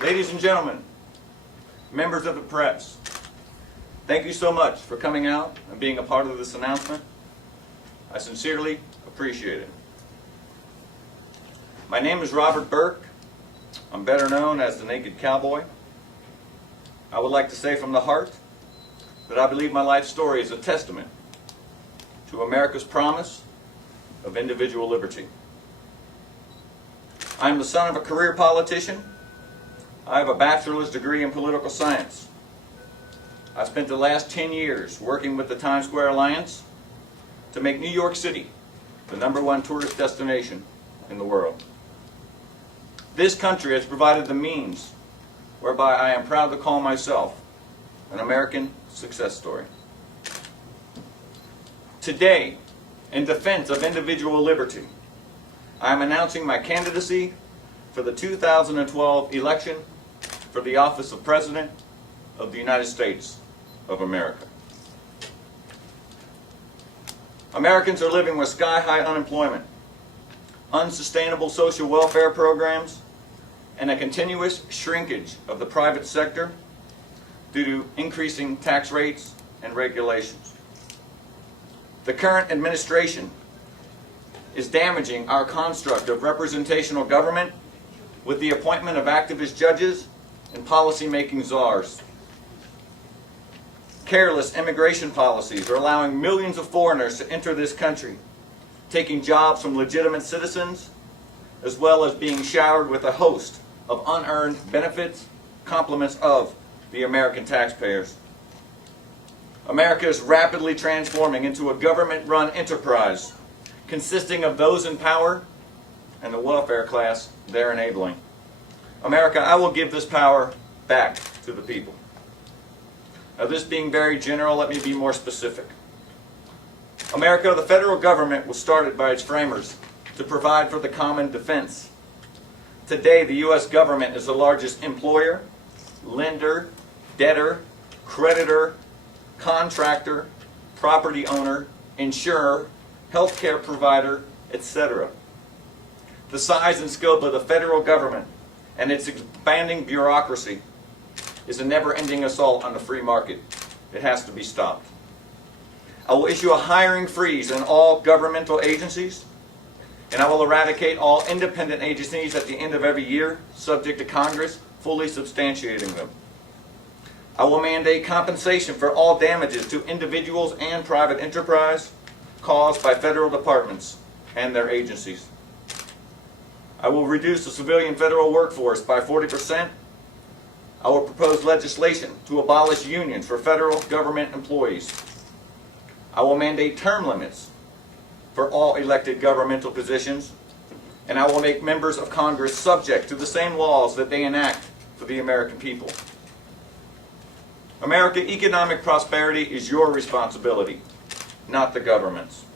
Ladies and gentlemen, members of the press, thank you so much for coming out and being a part of this announcement. I sincerely appreciate it. My name is Robert Burke. I'm better known as the Naked Cowboy. I would like to say from the heart that I believe my life story is a testament to America's promise of individual liberty. I am the son of a career politician. I have a bachelor's degree in political science. I spent the last 10 years working with the Times Square Alliance to make New York City the #1 tourist destination in the world. This country has provided the means whereby I am proud to call myself an American success story. Today, in defense of individual liberty, I am announcing my candidacy for the 2012 election for the office of President of the United States of America. Americans are living with sky-high unemployment, unsustainable social welfare programs, and a continuous shrinkage of the private sector due to increasing tax rates and regulations. The current administration is damaging our construct of representational government with the appointment of activist judges and policy-making czars. Careless immigration policies are allowing millions of foreigners to enter this country, taking jobs from legitimate citizens, as well as being showered with a host of unearned benefits, compliments of the American taxpayers. America is rapidly transforming into a government-run enterprise consisting of those in power and the welfare class they're enabling. America, I will give this power back to the people. Now, this being very general, let me be more specific. America, the federal government, was started by its framers to provide for the common defense. Today, the U.S. government is the largest employer, lender, debtor, creditor, contractor, property owner, insurer, healthcare provider, etc. The size and scope of the federal government and its expanding bureaucracy is a never-ending assault on the free market. It has to be stopped. I will issue a hiring freeze in all governmental agencies, and I will eradicate all independent agencies at the end of every year, subject to Congress fully substantiating them. I will mandate compensation for all damages to individuals and private enterprise caused by federal departments and their agencies. I will reduce the civilian federal workforce by 40%. I will propose legislation to abolish unions for federal government employees. I will mandate term limits for all elected governmental positions, and I will make members of Congress subject to the same laws that they enact for the American people. America, economic prosperity is your responsibility, not the government's.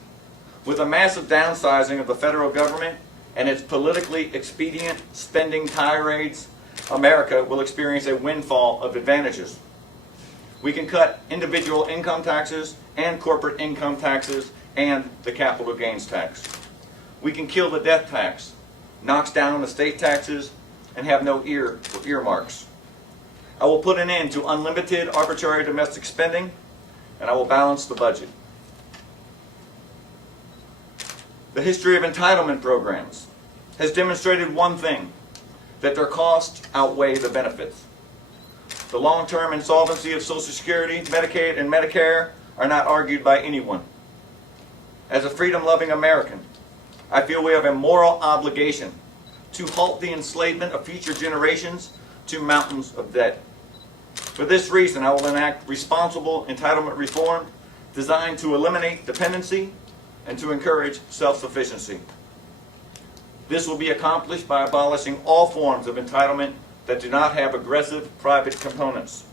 With a massive downsizing of the federal government and its politically expedient spending tirades, America will experience a windfall of advantages. We can cut individual income taxes and corporate income taxes and the capital gains tax. We can kill the death tax, knocks down the state taxes, and have no ear for earmarks. I will put an end to unlimited arbitrary domestic spending, and I will balance the budget. The history of entitlement programs has demonstrated one thing, that their costs outweigh the benefits. The long-term insolvency of Social Security, Medicaid, and Medicare are not argued by anyone. As a freedom-loving American, I feel we have a moral obligation to halt the enslavement of future generations to mountains of debt. For this reason, I will enact responsible entitlement reform designed to eliminate dependency and to encourage self-sufficiency. This will be accomplished by abolishing all forms of entitlement that do not have aggressive private components.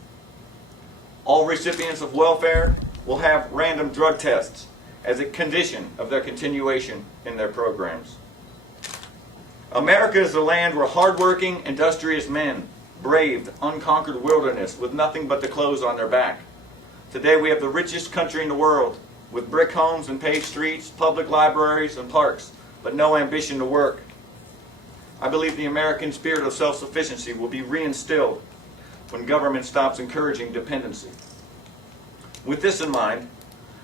All recipients of welfare will have random drug tests as a condition of their continuation in their programs. America is the land where hardworking, industrious men braved unconquered wilderness with nothing but the clothes on their back. Today we have the richest country in the world, with brick homes and paved streets, public libraries and parks, but no ambition to work. I believe the American spirit of self-sufficiency will be reinstilled when government stops encouraging dependency. With this in mind,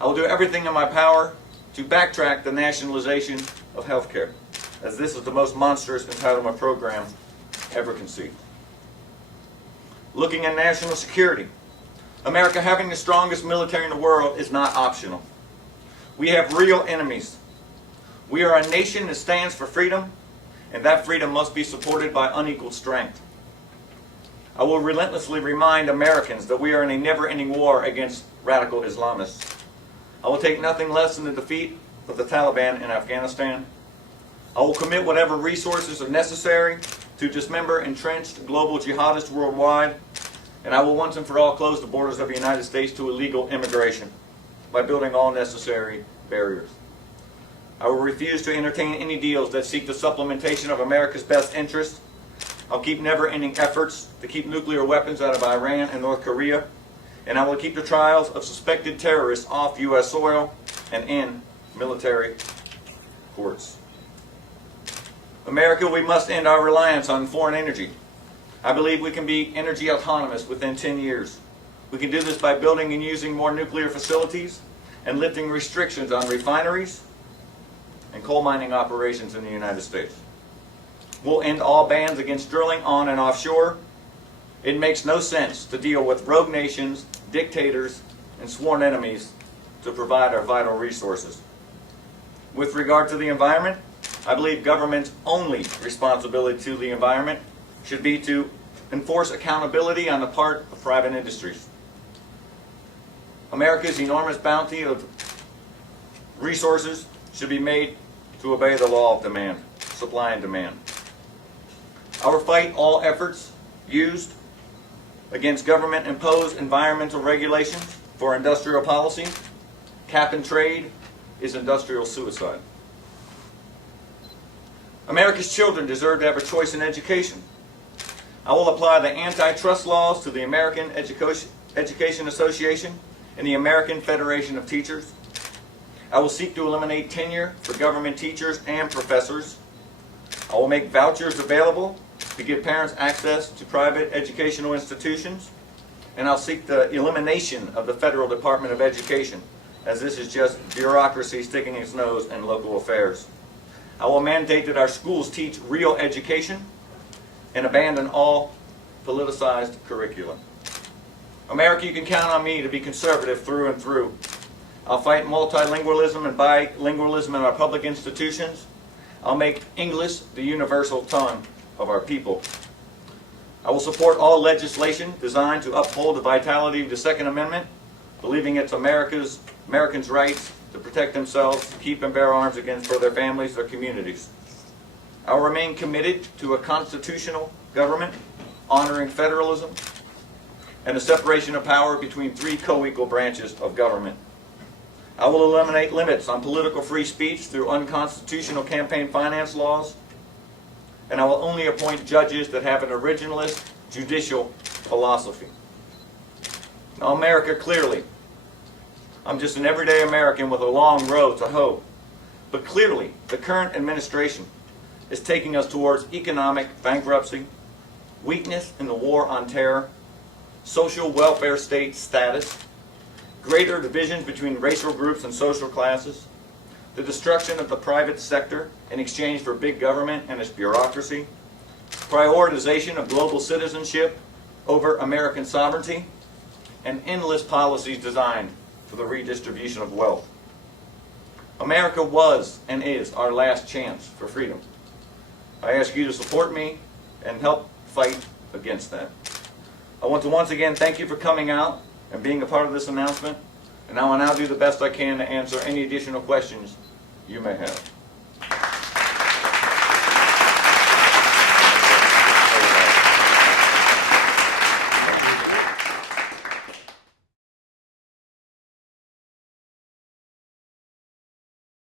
I will do everything in my power to backtrack the nationalization of health care, as this is the most monstrous entitlement program ever conceived. Looking at national security, America having the strongest military in the world is not optional. We have real enemies. We are a nation that stands for freedom, and that freedom must be supported by unequaled strength. I will relentlessly remind Americans that we are in a never-ending war against radical Islamists. I will take nothing less than the defeat of the Taliban in Afghanistan. I will commit whatever resources are necessary to dismember entrenched global jihadists worldwide, and I will once and for all close the borders of the United States to illegal immigration by building all necessary barriers. I will refuse to entertain any deals that seek the supplementation of America's best interests. I'll keep never-ending efforts to keep nuclear weapons out of Iran and North Korea, and I will keep the trials of suspected terrorists off U.S. soil and in military courts. America, we must end our reliance on foreign energy. I believe we can be energy autonomous within 10 years. We can do this by building and using more nuclear facilities and lifting restrictions on refineries and coal mining operations in the United States. We'll end all bans against drilling on and offshore. It makes no sense to deal with rogue nations, dictators, and sworn enemies to provide our vital resources. With regard to the environment, I believe government's only responsibility to the environment should be to enforce accountability on the part of private industries. America's enormous bounty of resources should be made to obey the law of demand, supply and demand. I will fight all efforts used against government-imposed environmental regulations for industrial policy. Cap and trade is industrial suicide. America's children deserve to have a choice in education. I will apply the antitrust laws to the American Education Association and the American Federation of Teachers. I will seek to eliminate tenure for government teachers and professors. I will make vouchers available to give parents access to private educational institutions. And I'll seek the elimination of the Federal Department of Education, as this is just bureaucracy sticking its nose in local affairs. I will mandate that our schools teach real education and abandon all politicized curricula. America, you can count on me to be conservative through and through. I'll fight multilingualism and bilingualism in our public institutions. I'll make English the universal tongue of our people. I will support all legislation designed to uphold the vitality of the Second Amendment, believing it's Americans' rights to protect themselves, to keep and bear arms against for their families, their communities. I will remain committed to a constitutional government, honoring federalism, and a separation of power between three co-equal branches of government. I will eliminate limits on political free speech through unconstitutional campaign finance laws, and I will only appoint judges that have an originalist judicial philosophy. Now, America, clearly, I'm just an everyday American with a long road to hoe, but clearly the current administration is taking us towards economic bankruptcy, weakness in the war on terror, social welfare state status, greater divisions between racial groups and social classes, the destruction of the private sector in exchange for big government and its bureaucracy, prioritization of global citizenship over American sovereignty, and endless policies designed for the redistribution of wealth. America was and is our last chance for freedom. I ask you to support me and help fight against that. I want to once again thank you for coming out and being a part of this announcement, and I will now do the best I can to answer any additional questions you may have.